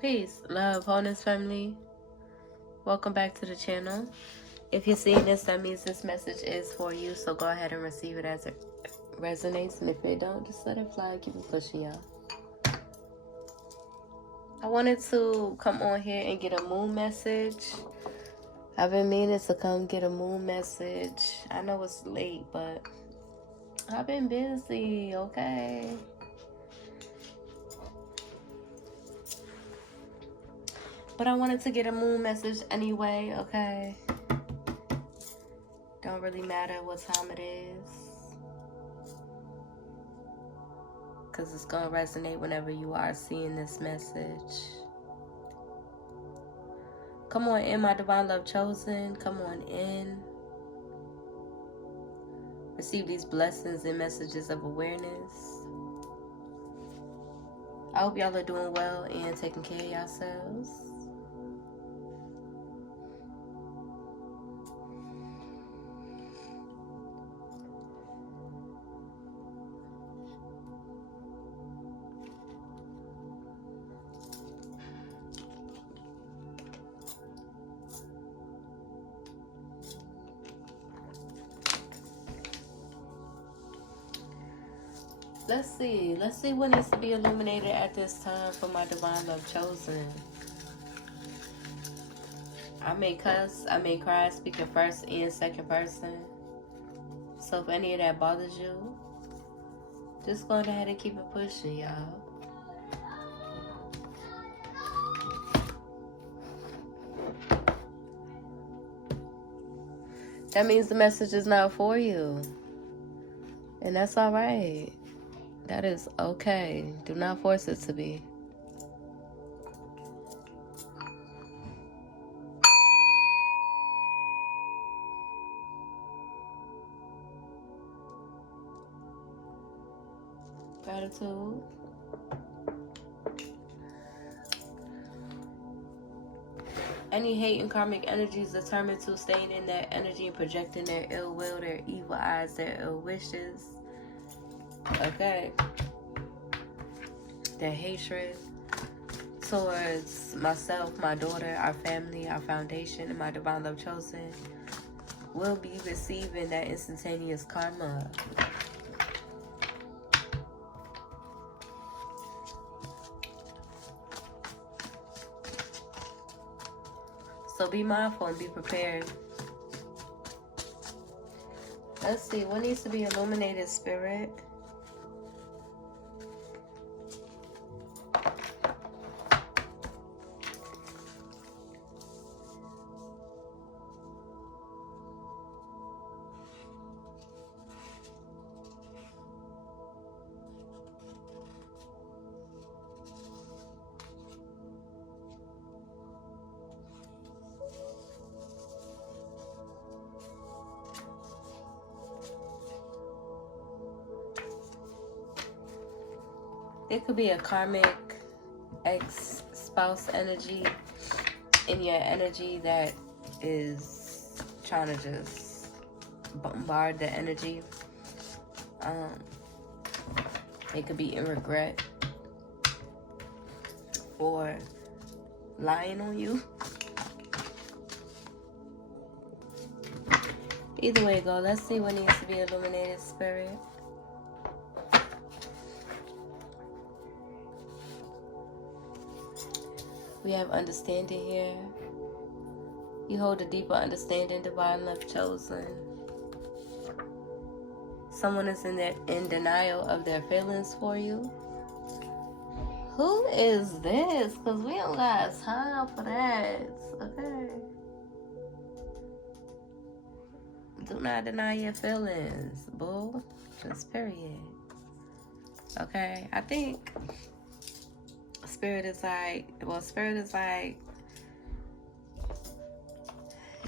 Peace, love, wholeness, family. Welcome back to the channel. If you're seeing this, that means this message is for you. So go ahead and receive it as it resonates. And if it don't, just let it fly. Keep it pushing, y'all. I wanted to come on here and get a moon message. I've been meaning to come get a moon message. I know it's late, but I've been busy, okay? But I wanted to get a moon message anyway, okay? Don't really matter what time it is, because it's going to resonate whenever you are seeing this message. Come on in, my divine love chosen. Come on in. Receive these blessings and messages of awareness. I hope y'all are doing well and taking care of yourselves. Let's see what needs to be illuminated at this time for my divine love chosen. I may cuss, I may cry, speaking first and second person. So if any of that bothers you, just go ahead and keep it pushing, y'all. That means the message is not for you. And that's all right. That is okay. Do not force it to be. Gratitude. Any hate and karmic energies determined to staying in their energy and projecting their ill will, their evil eyes, their ill wishes. Okay. Their hatred towards myself, my daughter, our family, our foundation, and my divine love chosen will be receiving that instantaneous karma. So be mindful and be prepared. Let's see, what needs to be illuminated, Spirit? It could be a karmic ex-spouse energy in your energy that is trying to just bombard the energy. It could be in regret for lying on you. Either way it go, let's see what needs to be illuminated, Spirit. We have understanding here. You hold a deeper understanding, divine love chosen. Someone is in denial of their feelings for you. Who is this? Because we don't got time for that. Okay. Do not deny your feelings, boo. Just period. Okay. I think Spirit is like,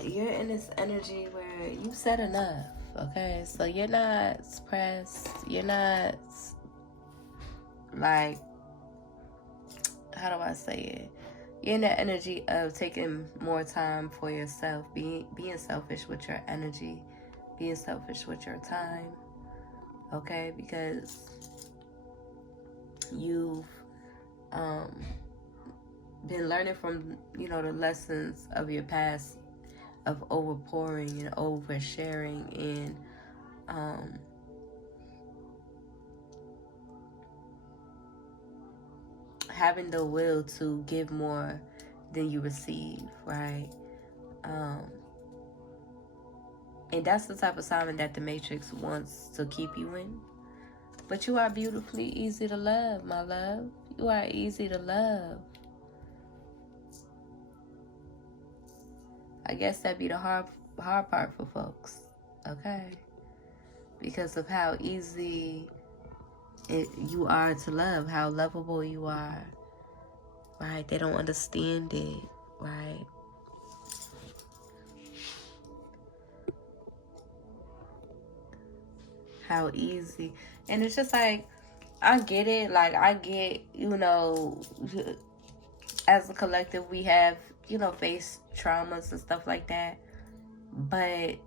you're in this energy where you said enough, okay? So you're not suppressed. You're not, like, how do I say it? You're in the energy of taking more time for yourself, being selfish with your energy, being selfish with your time, okay? Because you've been learning from, you know, the lessons of your past of overpouring and oversharing and having the will to give more than you receive, right? And that's the type of assignment that the Matrix wants to keep you in. But you are beautifully easy to love, my love. You are easy to love. I guess that'd be the hard part for folks, okay? Because of how easy you are to love, how lovable you are, right? They don't understand it, right? How easy. And it's just like, I get it. Like, I get, you know, as a collective, we have, you know, faced traumas and stuff like that. But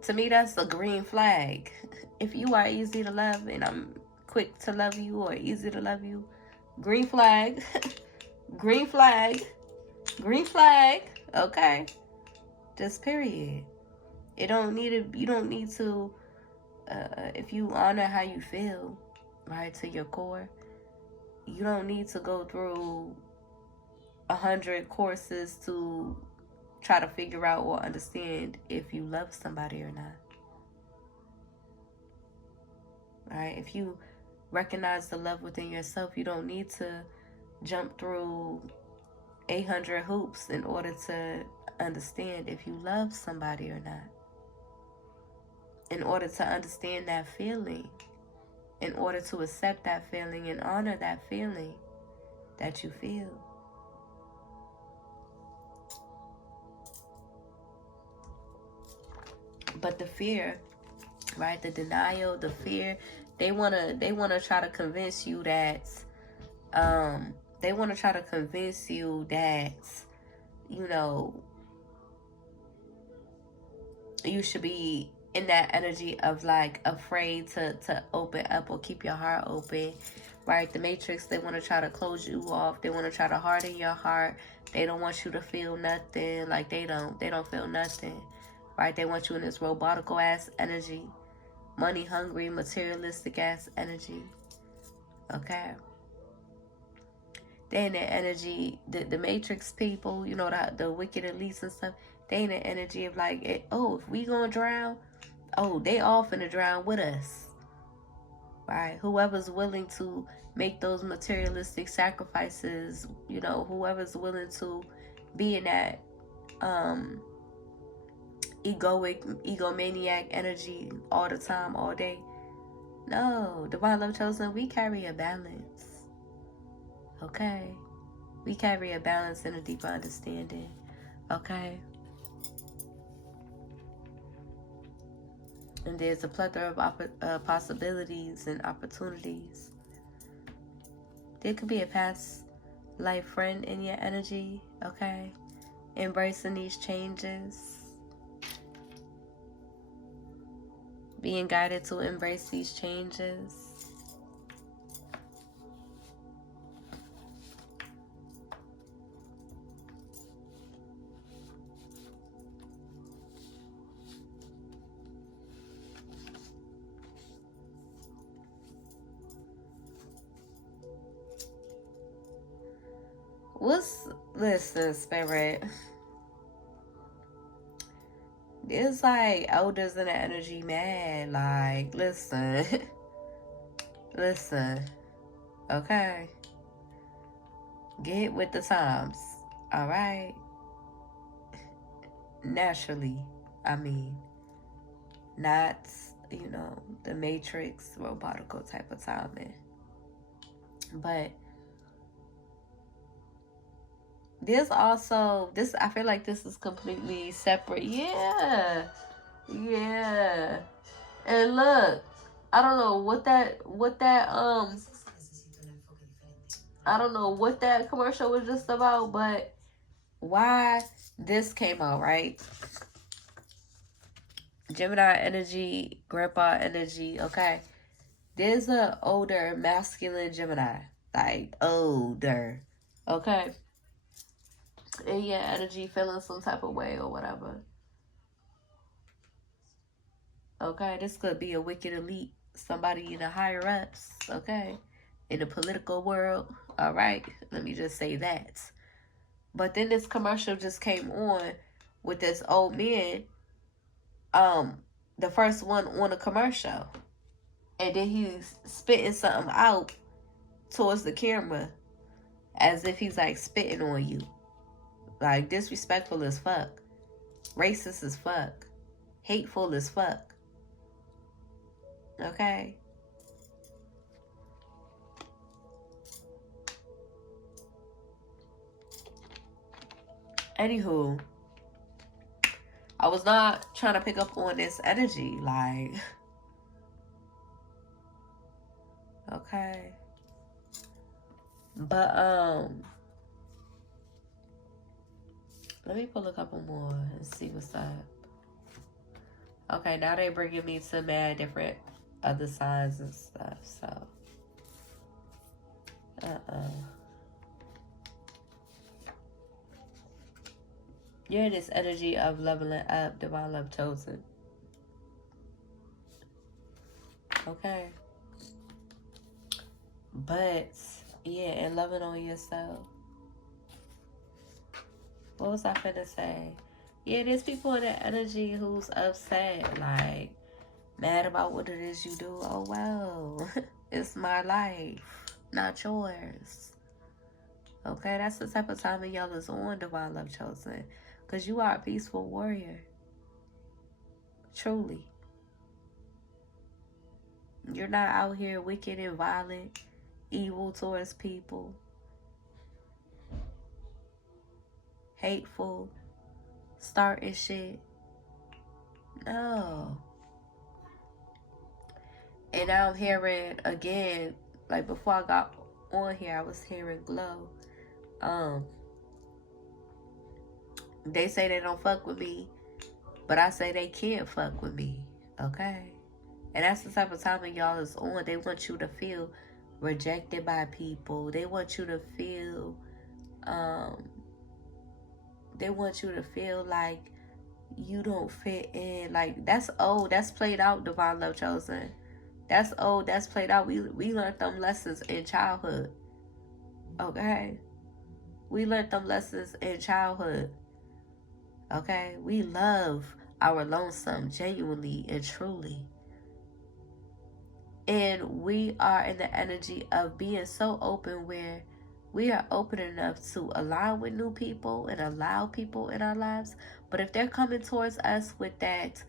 to me, that's a green flag. If you are easy to love and I'm quick to love you or easy to love you, green flag, green flag, green flag, okay? Just period. You don't need to, if you honor how you feel, right, to your core, you don't need to go through 100 courses to try to figure out or understand if you love somebody or not. Right? If you recognize the love within yourself, you don't need to jump through 800 hoops in order to understand if you love somebody or not. In order to understand that feeling, in order to accept that feeling and honor that feeling that you feel. But the fear, right, the denial, the fear, they wanna try to convince you that they want to try to convince you that, you know, you should be in that energy of like afraid to open up or keep your heart open, right? The Matrix, they want to try to close you off. They want to try to harden your heart. They don't want you to feel nothing. Like they don't feel nothing, right? They want you in this robotical ass energy, money hungry, materialistic ass energy, okay? They in the energy, the Matrix people, you know, the wicked elites and stuff, they in the energy of like, if we gonna drown, they all finna drown with us, right? Whoever's willing to make those materialistic sacrifices, you know, whoever's willing to be in that egomaniac energy all the time, all day. No, Divine Love Chosen, we carry a balance, okay? We carry a balance and a deeper understanding, okay? And there's a plethora of possibilities and opportunities. There could be a past life friend in your energy, okay? Embracing these changes. Being guided to embrace these changes. Listen, Spirit. It's like elders in the energy, man. Like, listen. Listen. Okay. Get with the times. Alright? Naturally. I mean. Not, you know, the Matrix, robotical type of timing. But there's also this, I feel like this is completely separate. Yeah. And look, I don't know what that I don't know what that commercial was just about, but why this came out, right? Gemini energy, grandpa energy, okay? There's an older masculine Gemini, like older. Okay? And your energy feeling some type of way or whatever. Okay? This could be a wicked elite, somebody in the higher ups, okay? In the political world. All right? Let me just say that. But then this commercial just came on with this old man, the first one on the commercial. And then he's spitting something out towards the camera as if he's like spitting on you. Like disrespectful as fuck. Racist as fuck. Hateful as fuck. Okay? Anywho, I was not trying to pick up on this energy. Like, okay. But, let me pull a couple more and see what's up. Okay, now they bringing me to mad different other signs and stuff, so. You're in this energy of leveling up, divine love chosen. Okay. But, yeah, and loving on yourself. What was I finna say? Yeah, there's people in that energy who's upset, like, mad about what it is you do. Oh, well, it's my life, not yours. Okay, that's the type of time that y'all is on, divine love chosen. Because you are a peaceful warrior. Truly. You're not out here wicked and violent, evil towards people. Hateful. Starting shit. No. And now I'm hearing again, like before I got on here, I was hearing Glow. They say they don't fuck with me, but I say they can't fuck with me. Okay? And that's the type of time that y'all is on. They want you to feel rejected by people. They want you to feel, like you don't fit in. Like, that's old. That's played out, divine love chosen. That's old. That's played out. We learned them lessons in childhood. Okay? We learned them lessons in childhood. Okay? We love our lonesome genuinely and truly. And we are in the energy of being so open where we are open enough to align with new people and allow people in our lives. But if they're coming towards us with that,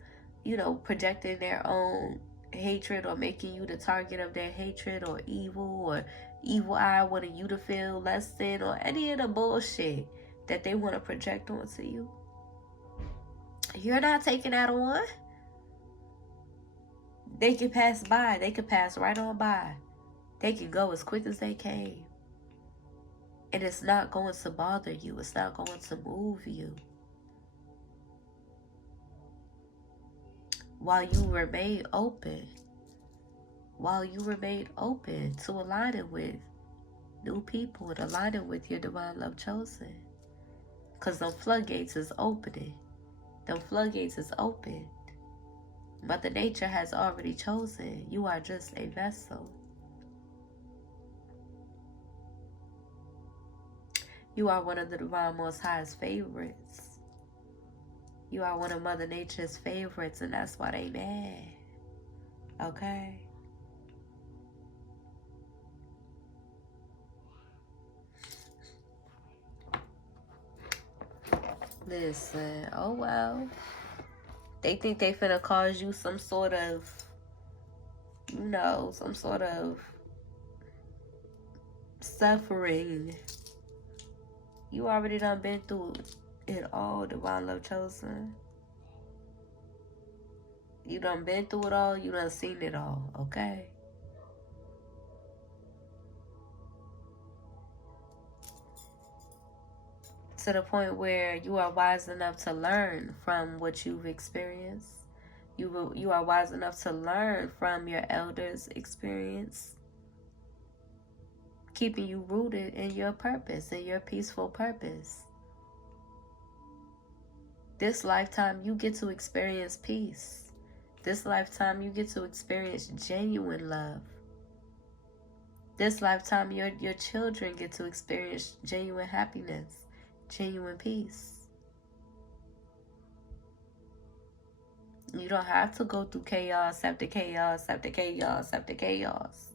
projecting their own hatred or making you the target of their hatred or evil eye, wanting you to feel less than, or any of the bullshit that they want to project onto you, you're not taking that on. They can pass by. They can pass right on by. They can go as quick as they came. And it's not going to bother you. It's not going to move you. While you remain open. While you remain open to aligning with new people and aligning with your divine love chosen. Because them floodgates is opening. Them floodgates is open. Mother Nature has already chosen. You are just a vessel. You are one of the Divine Most High's favorites. You are one of Mother Nature's favorites, and that's why they mad. Okay? Listen, oh well. They think they finna cause you some sort of, some sort of suffering. You already done been through it all, divine love chosen. You done been through it all. You done seen it all, okay? To the point where you are wise enough to learn from what you've experienced. You are wise enough to learn from your elders' experience. keeping you rooted in your purpose, in your peaceful purpose. This lifetime, you get to experience peace. This lifetime, you get to experience genuine love. This lifetime, your children get to experience genuine happiness, genuine peace. You don't have to go through chaos after chaos after chaos after chaos.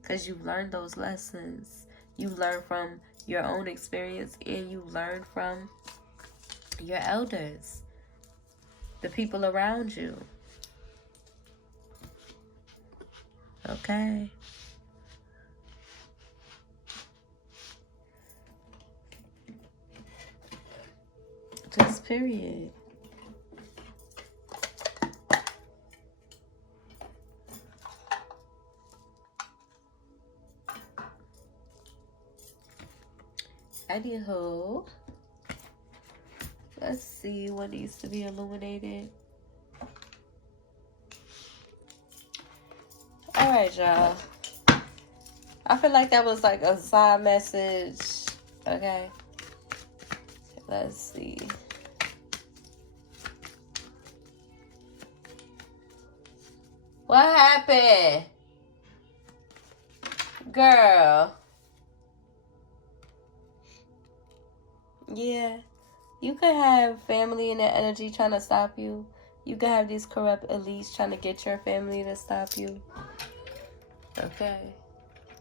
Because you learned those lessons. You learn from your own experience, and you learn from your elders, the people around you. Okay. Just period. Anywho, let's see what needs to be illuminated. Alright, y'all. I feel like that was like a side message. Okay. Let's see. What happened? Girl. Yeah. You could have family in that energy trying to stop you. You could have these corrupt elites trying to get your family to stop you. Okay.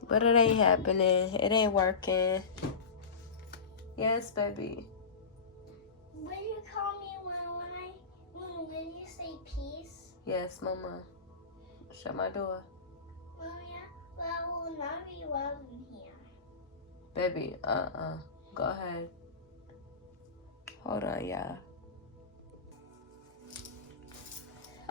But it ain't happening. It ain't working. Yes, baby. Will you call me when you say peace? Yes, mama. Shut my door. Well, yeah. Well, I will not be welcome here. Baby, Go ahead. Hold on, y'all.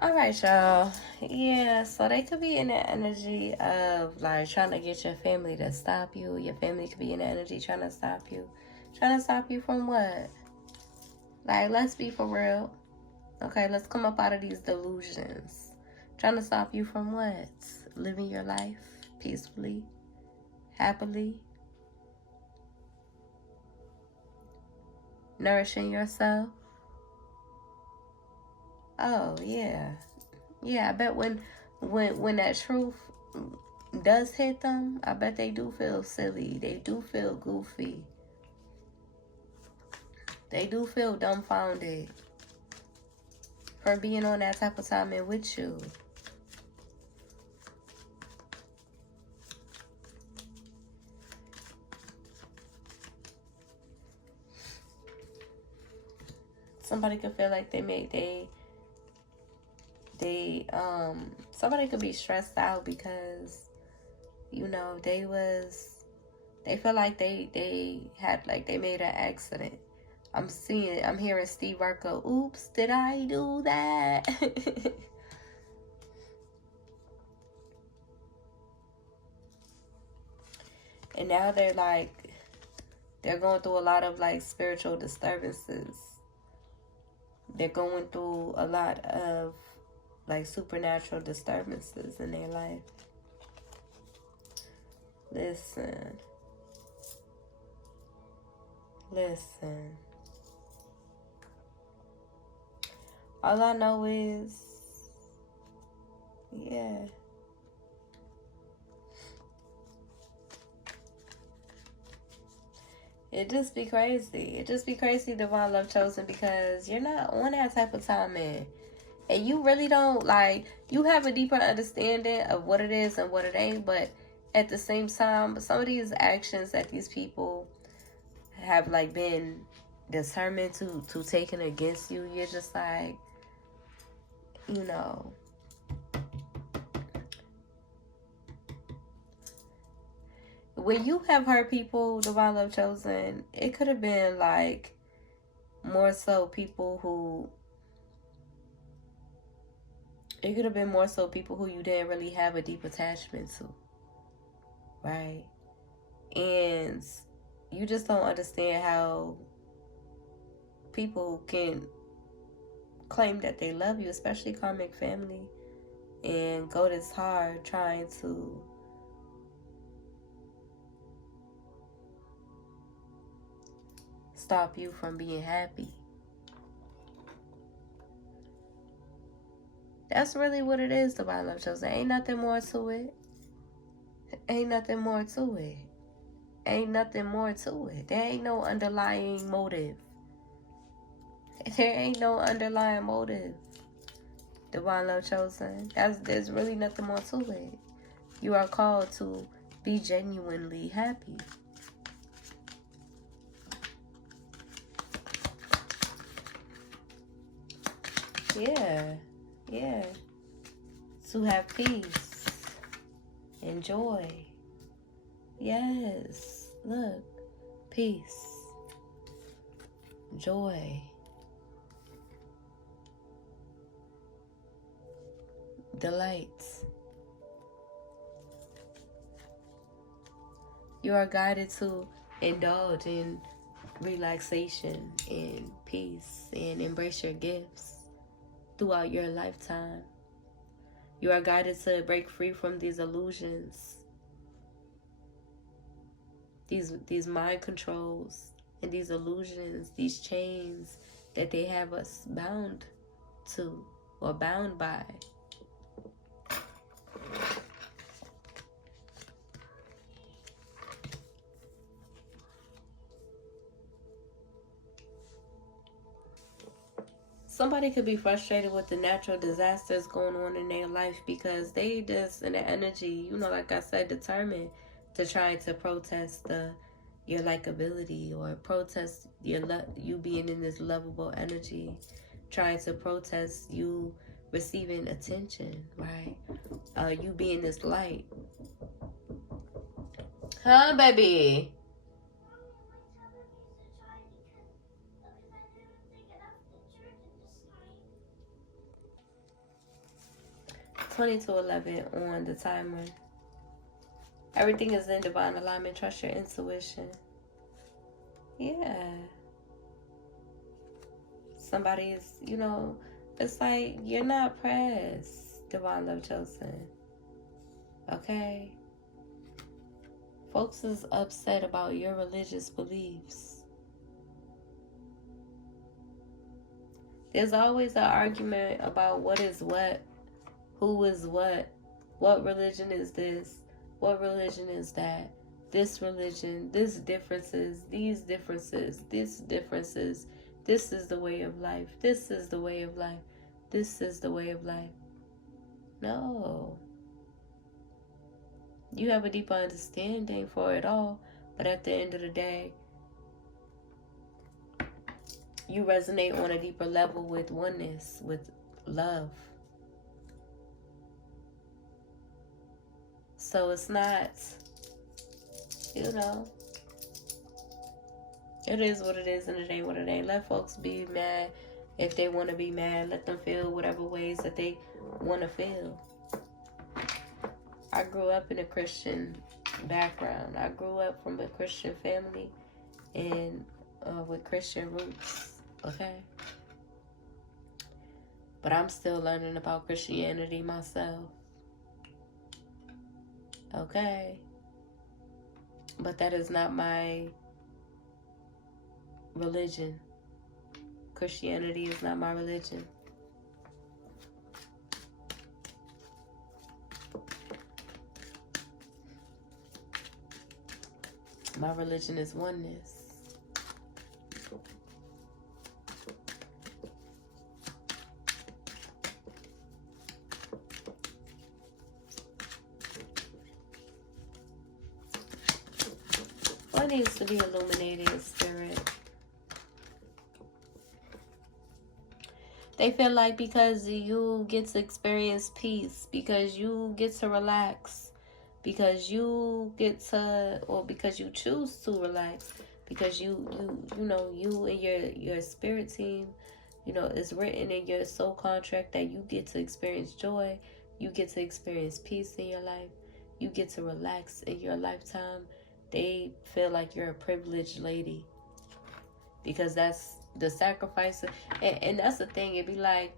Alright, y'all. Yeah, so they could be in the energy of like trying to get your family to stop you. Your family could be in the energy trying to stop you. Trying to stop you from what? Like, let's be for real. Okay, let's come up out of these delusions. Trying to stop you from what? Living your life peacefully, happily, nourishing yourself. Oh, yeah. Yeah, I bet when that truth does hit them, I bet they do feel silly. They do feel goofy. They do feel dumbfounded for being on that type of timing with you. Somebody could feel like somebody could be stressed out because, you know, they feel like they made an accident. I'm hearing Steve Urkel, oops, did I do that? And now they're going through a lot of like spiritual disturbances. They're going through a lot of like supernatural disturbances in their life. Listen. All I know is, yeah. It just be crazy. It just be crazy, Divine Love Chosen, because you're not on that type of time, man. And you really don't, like, you have a deeper understanding of what it is and what it ain't. But at the same time, some of these actions that these people have, like, been determined to taken against you, you're just like, you know, when you have hurt people, Divine Love Chosen, it could have been like more so people who you didn't really have a deep attachment to, right? And you just don't understand how people can claim that they love you, especially karmic family, and go this hard trying to stop you from being happy. That's really what it is, Divine Love Chosen. Ain't nothing more to it. Ain't nothing more to it. Ain't nothing more to it. There ain't no underlying motive. There ain't no underlying motive, Divine Love Chosen. There's really nothing more to it. You are called to be genuinely happy. Yeah. Yeah. To have peace and joy. Yes. Look. Peace. Joy. Delight. You are guided to indulge in relaxation and peace and embrace your gifts throughout your lifetime. You are guided to break free from these illusions, these mind controls and these illusions, these chains that they have us bound to or bound by. Somebody could be frustrated with the natural disasters going on in their life because they just in the energy, like I said, determined to try to protest your likability or protest you being in this lovable energy, trying to protest you receiving attention, right? You being this light. Huh, baby? 20 to 11 on the timer. Everything is in divine alignment. Trust your intuition. Yeah. Somebody's, it's like you're not pressed, Divine Love Chosen. Okay? Folks is upset about your religious beliefs. There's always an argument about what is what, who is what religion is this, what religion is that, this religion, this differences, these differences, this differences, this is the way of life, this is the way of life, this is the way of life. No. You have a deeper understanding for it all, but at the end of the day, you resonate on a deeper level with oneness, with love. So it's not, it is what it is and it ain't what it ain't. Let folks be mad if they want to be mad. Let them feel whatever ways that they want to feel. I grew up in a Christian background. I grew up from a Christian family and with Christian roots, okay? But I'm still learning about Christianity myself. Okay? But that is not my religion. Christianity is not my religion. My religion is oneness. What needs to be illuminated, Spirit? They feel like because you get to experience peace, because you get to relax, because you get to, or because you choose to relax, because you and your spirit team, it's written in your soul contract that you get to experience joy, you get to experience peace in your life, you get to relax in your lifetime. They feel like you're a privileged lady because that's the sacrifice. And that's the thing. It'd be like,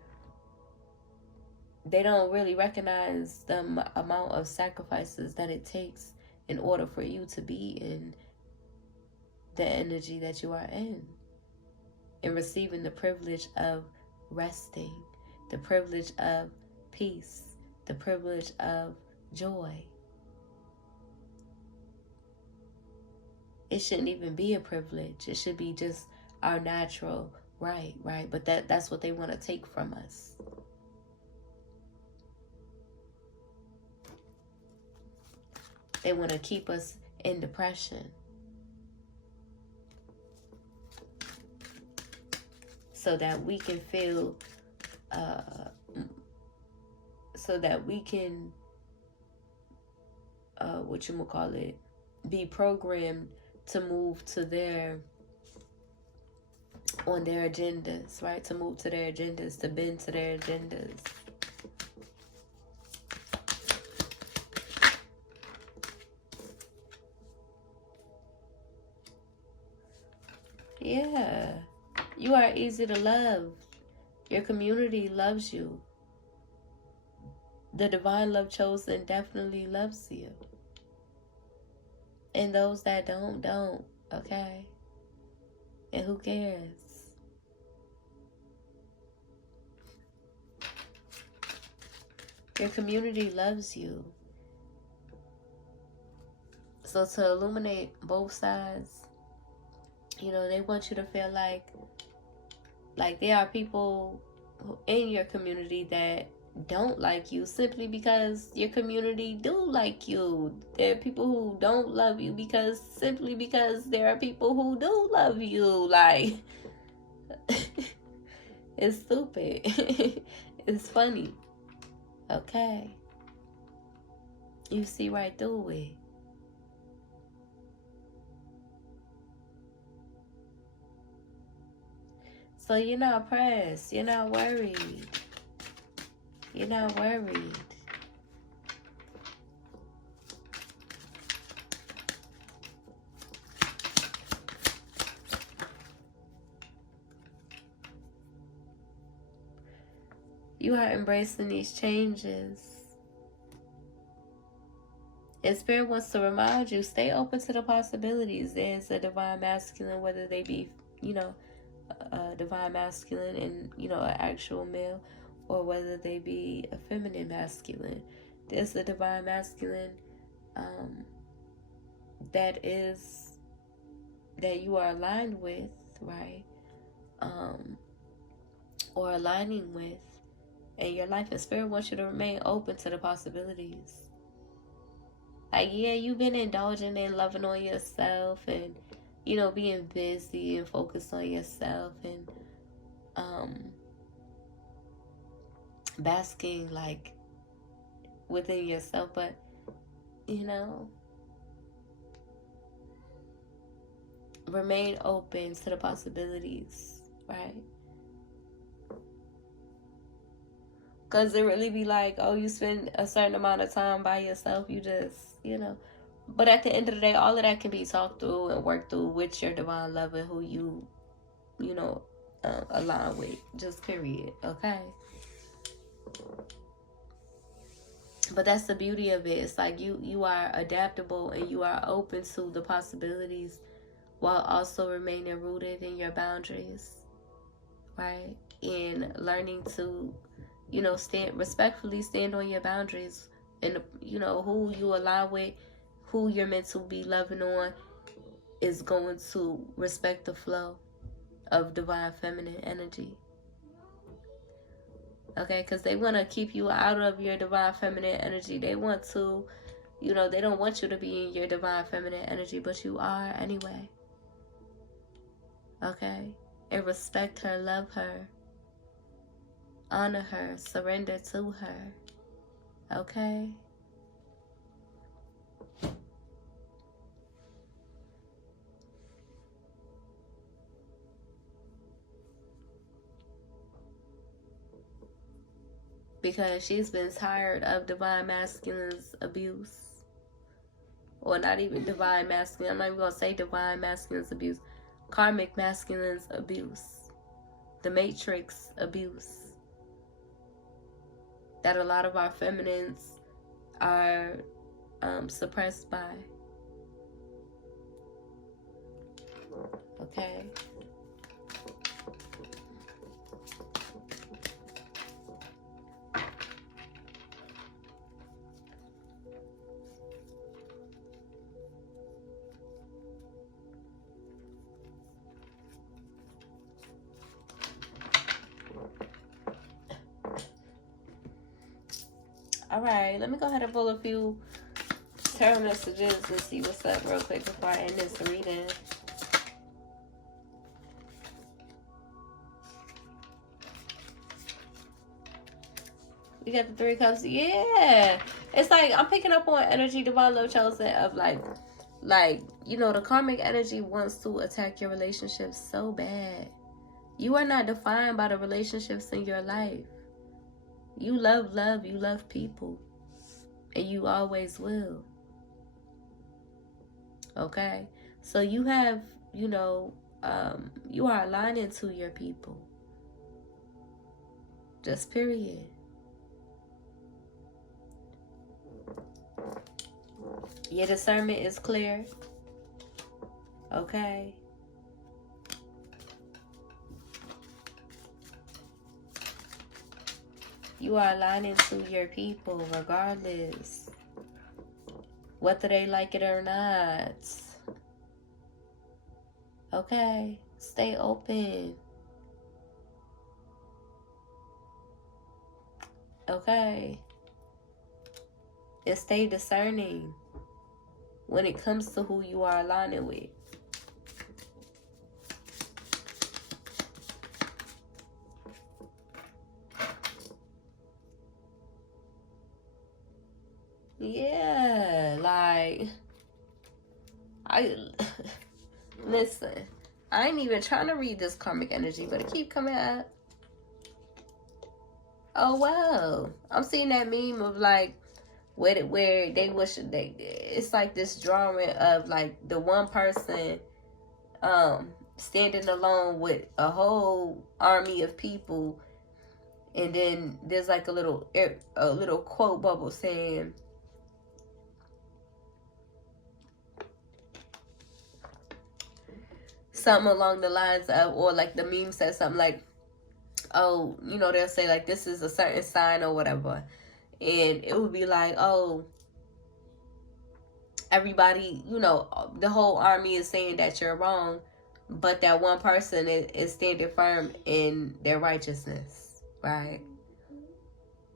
they don't really recognize the amount of sacrifices that it takes in order for you to be in the energy that you are in, and receiving the privilege of resting, the privilege of peace, the privilege of joy. It shouldn't even be a privilege. It should be just our natural right? But that's what they want to take from us. They want to keep us in depression, so that we can feel, so that we can, be programmed to move to on their agendas, right? To move to their agendas, to bend to their agendas. Yeah, you are easy to love. Your community loves you. The divine love chosen definitely loves you. And those that don't, okay? And who cares? Your community loves you. So to illuminate both sides, they want you to feel like there are people in your community that don't like you simply because your community do like you. There are people who don't love you simply because there are people who do love you. Like, it's stupid. It's funny. Okay. You see right through it. So you're not pressed. You're not worried. You're not worried. You are embracing these changes. And Spirit wants to remind you, stay open to the possibilities. There's a divine masculine, whether they be, a divine masculine and, an actual male, or whether they be a feminine masculine. There's a divine masculine that you are aligned with, right? Or aligning with in your life. And Spirit wants you to remain open to the possibilities. Like, yeah, you've been indulging in loving on yourself and, being busy and focused on yourself and basking, like, within yourself. But, remain open to the possibilities, right? Because it really be like, oh, you spend a certain amount of time by yourself. You just, But at the end of the day, all of that can be talked through and worked through with your divine love and who you, align with. Just period. Okay? But that's the beauty of it. It's like you are adaptable and you are open to the possibilities while also remaining rooted in your boundaries, right? And learning to, respectfully stand on your boundaries and, who you align with, who you're meant to be loving on is going to respect the flow of divine feminine energy. Okay, because they want to keep you out of your divine feminine energy. They want to, they don't want you to be in your divine feminine energy, but you are anyway. Okay? And respect her, love her, honor her, surrender to her. Okay? Because she's been tired of divine masculine's abuse. Or not even divine masculine. I'm not even going to say divine masculine's abuse. Karmic masculine's abuse. The matrix abuse. that a lot of our feminines are suppressed by. Okay. All right, let me go ahead and pull a few tarot messages and see what's up real quick before I end this reading. We got the 3 of Cups. Yeah. It's like I'm picking up on energy, Divine Love Chosen, of like, you know, the karmic energy wants to attack your relationships so bad. You are not defined by the relationships in your life. You love love, you love people, and you always will. Okay? So you have, you know, you are aligning to your people. Just period. Your discernment is clear. Okay? You are aligning to your people regardless. Whether they like it or not. Okay? Stay open. Okay? And stay discerning when it comes to who you are aligning with. Yeah, like, listen, I ain't even trying to read this karmic energy, but it keep coming up. Oh, wow. I'm seeing that meme of, like, where they wish it's like this drawing of, like, the one person standing alone with a whole army of people, and then there's like a little quote bubble saying, something along the lines of, or like the meme says something like, oh, you know, they'll say like, this is a certain sign or whatever, and it would be like, oh, everybody, you know, the whole army is saying that you're wrong, but that one person is standing firm in their righteousness, right?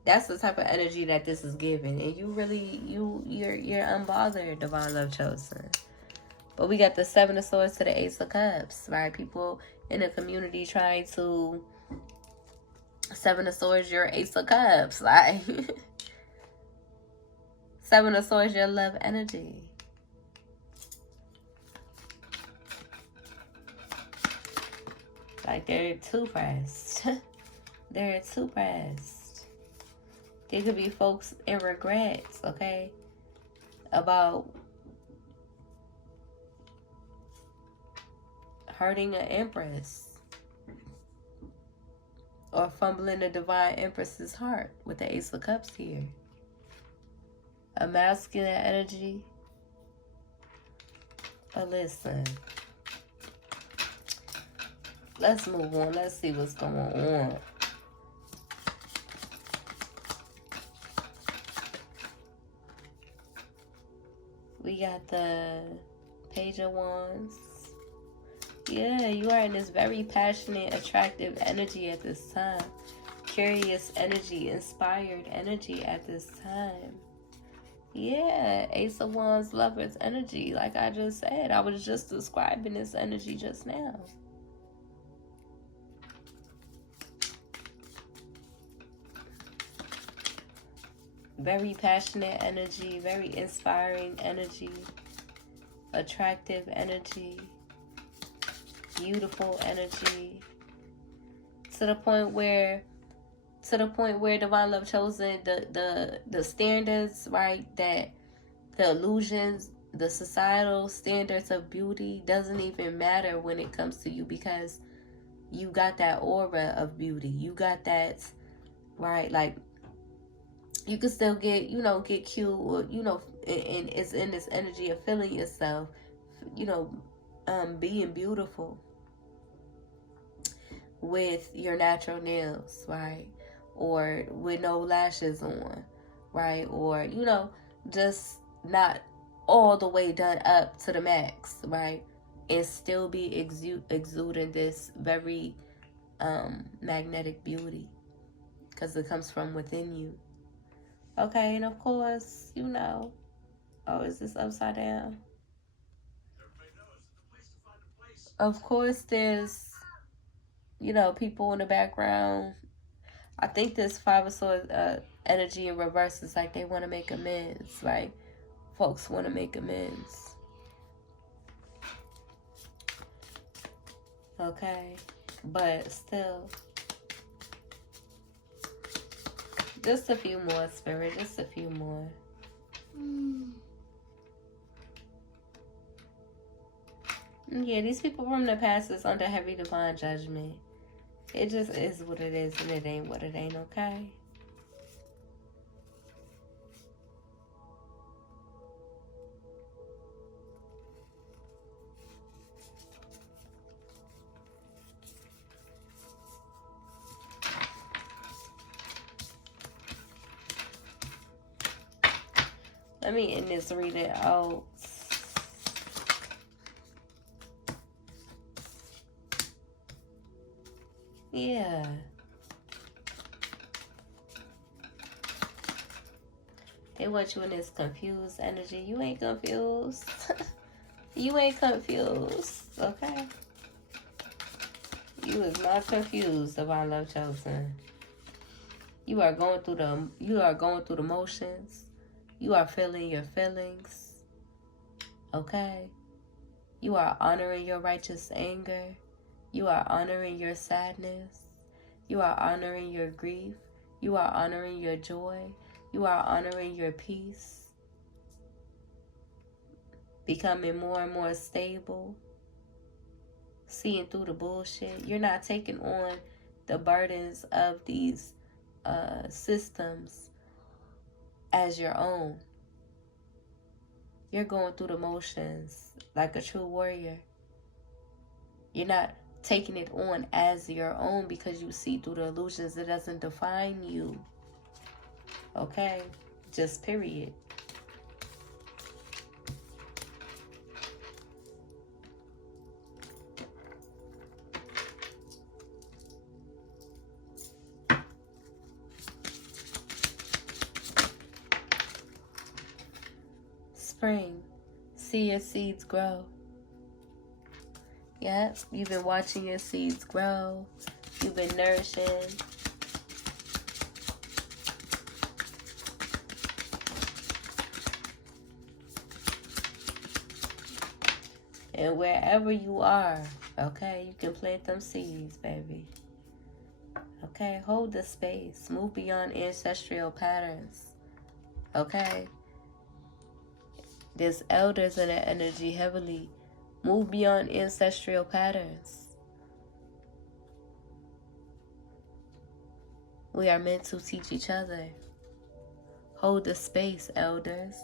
That's the type of energy that this is giving, and you really, you're unbothered, Divine Love Chosen. But we got the 7 of Swords to the Ace of Cups, right? People in the community trying to 7 of Swords, your Ace of Cups, like 7 of Swords, your love energy. Like they're too pressed. They're too pressed. There could be folks in regrets, okay, about hurting an empress or fumbling the divine empress's heart with the Ace of Cups here. A masculine energy. But listen, let's move on. Let's see what's going on. We got the Page of Wands. Yeah, you are in this very passionate, attractive energy at this time. Curious energy, inspired energy at this time. Yeah, Ace of Wands, Lovers energy. Like I just said, I was just describing this energy just now. Very passionate energy, very inspiring energy, attractive energy, beautiful energy, to the point where Divine Love Chosen, the standards, right, that the illusions, the societal standards of beauty doesn't even matter when it comes to you, because you got that aura of beauty. You got that, right, like You can still get, get cute, or, and it's in this energy of feeling yourself, being beautiful with your natural nails, right? Or with no lashes on, right? Or, just not all the way done up to the max, right? And still be exuding this very magnetic beauty, because it comes from within you. Okay, and of course, oh, is this upside down? Of course, there's, people in the background. I think this Five of Swords energy in reverse is like they want to make amends, right? Folks want to make amends. Okay, but still, just a few more, Spirit, just a few more. Yeah, these people from the past is under heavy divine judgment. It just is what it is, and it ain't what it ain't, okay? Let me end this reading out. Yeah. They want you in this confused energy. You ain't confused. You ain't confused, okay? You is not confused about love chosen. You are going through the motions. You are feeling your feelings. Okay? You are honoring your righteous anger. You are honoring your sadness. You are honoring your grief. You are honoring your joy. You are honoring your peace. Becoming more and more stable. Seeing through the bullshit. You're not taking on the burdens of these systems as your own. You're going through the motions like a true warrior. You're not taking it on as your own because you see through the illusions. It doesn't define you. Okay? Just period. Spring. See your seeds grow. Yep, you've been watching your seeds grow. You've been nourishing. And wherever you are, okay, you can plant them seeds, baby. Okay, hold the space. Move beyond ancestral patterns. Okay? There's elders in that energy heavily. Move beyond ancestral patterns. We are meant to teach each other. Hold the space, elders,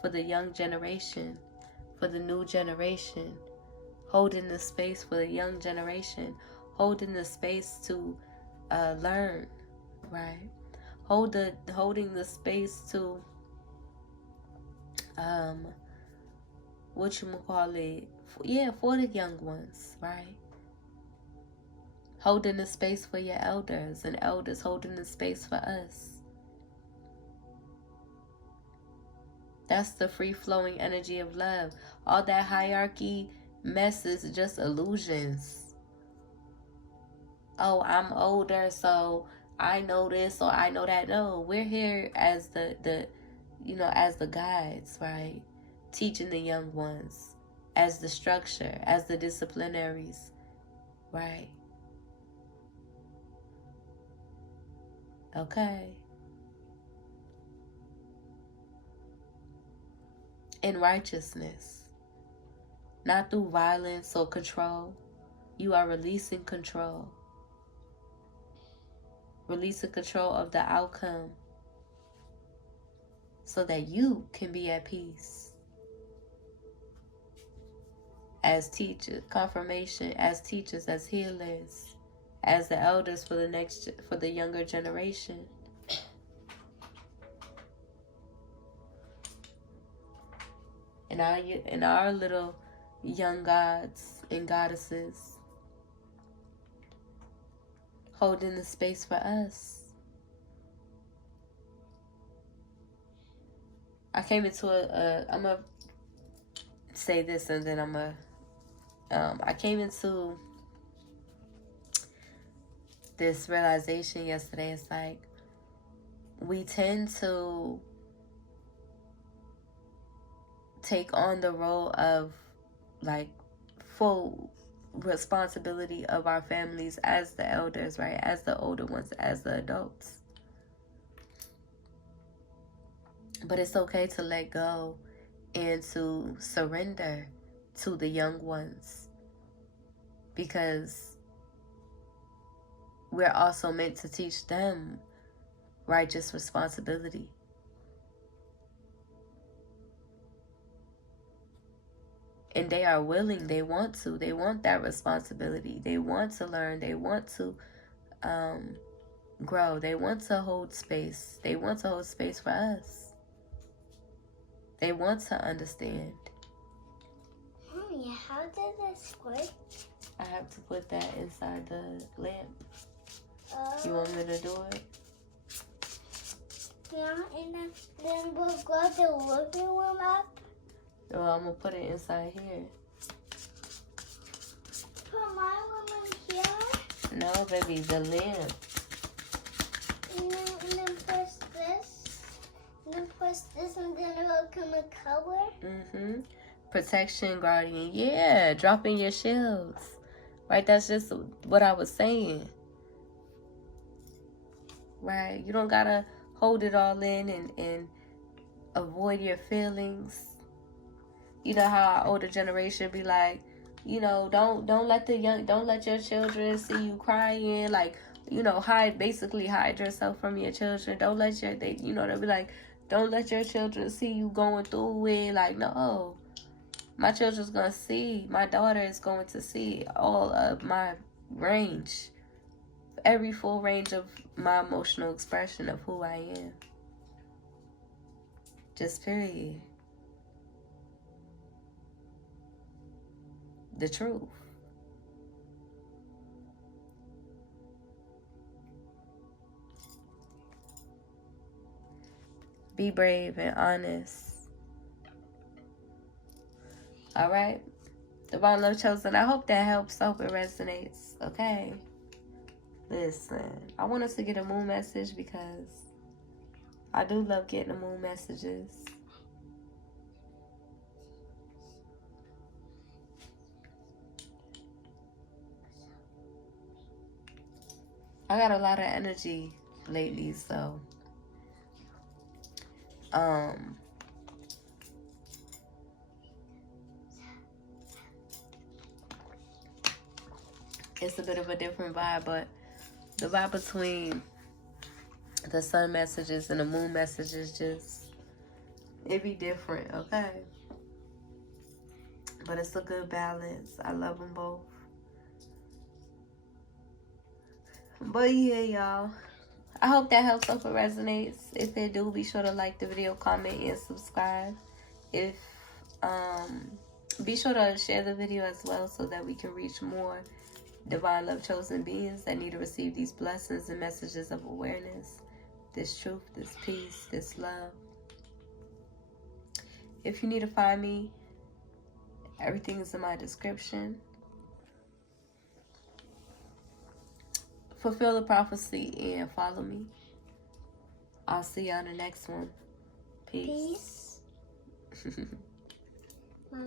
for the young generation, for the new generation. Holding the space for the young generation. Holding the space to learn, right? Holding the space to for the young ones, right? Holding the space for your elders, and elders holding the space for us. That's the free-flowing energy of love. All that hierarchy mess is just illusions. Oh, I'm older, so I know this or I know that. No, we're here as as the guides, right? Teaching the young ones, as the structure, as the disciplinaries, right? Okay. In righteousness, not through violence or control. You are releasing control. Releasing control of the outcome. so that you can be at peace. As teachers, confirmation, as teachers, as healers, as the elders for the younger generation. And our little young gods and goddesses holding the space for us. I came into I'm gonna say this and then I came into this realization yesterday. It's like we tend to take on the role of like full responsibility of our families as the elders, right? As the older ones, as the adults. But it's okay to let go and to surrender to the young ones, because we're also meant to teach them righteous responsibility. And they are willing, they want that responsibility. They want to learn, they want to grow, they want to hold space. They want to hold space for us. They want to understand. Mommy, how did this work? I have to put that inside the lamp. You want me to do it? Yeah, and then we'll go the living room up. Well, I'm going to put it inside here. Put my room in here. No, baby, the lamp. And then press this. And then press this, and then it'll come a color. Protection, guardian. Yeah, dropping your shields. Right, that's just what I was saying. Right, you don't got to hold it all in and avoid your feelings. You know how our older generation be like, you know, don't let your children see you crying. Like, you know, hide yourself from your children. They'll be like, don't let your children see you going through it. Like, no, my children's gonna see. My daughter is going to see all of my range, every full range of my emotional expression of who I am. Just period. The truth. Be brave and honest. All right? Divine Love Chosen. I hope that helps. I hope it resonates. Okay? Listen. I want us to get a moon message because I do love getting the moon messages. I got a lot of energy lately, so it's a bit of a different vibe, but the vibe between the sun messages and the moon messages it be different, okay? But it's a good balance. I love them both. But yeah, y'all. I hope that helps. Hope it resonates. If it do, be sure to like the video, comment, and subscribe. If be sure to share the video as well so that we can reach more divine love chosen beings that need to receive these blessings and messages of awareness, this truth, this peace, this love. If you need to find me, everything is in my description. Fulfill the prophecy and follow me. I'll see you on the next one. Peace. Peace.